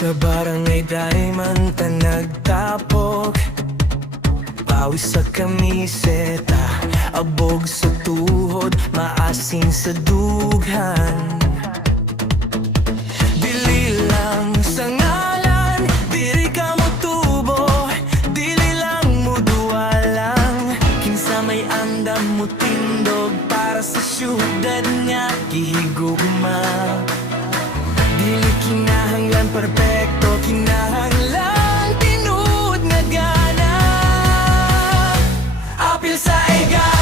Sa barangay Diamond ta nagtapok, pawis sa kamiseta, abog sa tuhod, maasin sa dughan. Dili lang sa ngalan, diri ka mo tubo, dili lang mo duwalang. Kinsa may andam mo tindog para sa syudad nga gihigugma. Dili kinahanglan perpekto, kinahanglan tinuod nga gana. Apil sa iga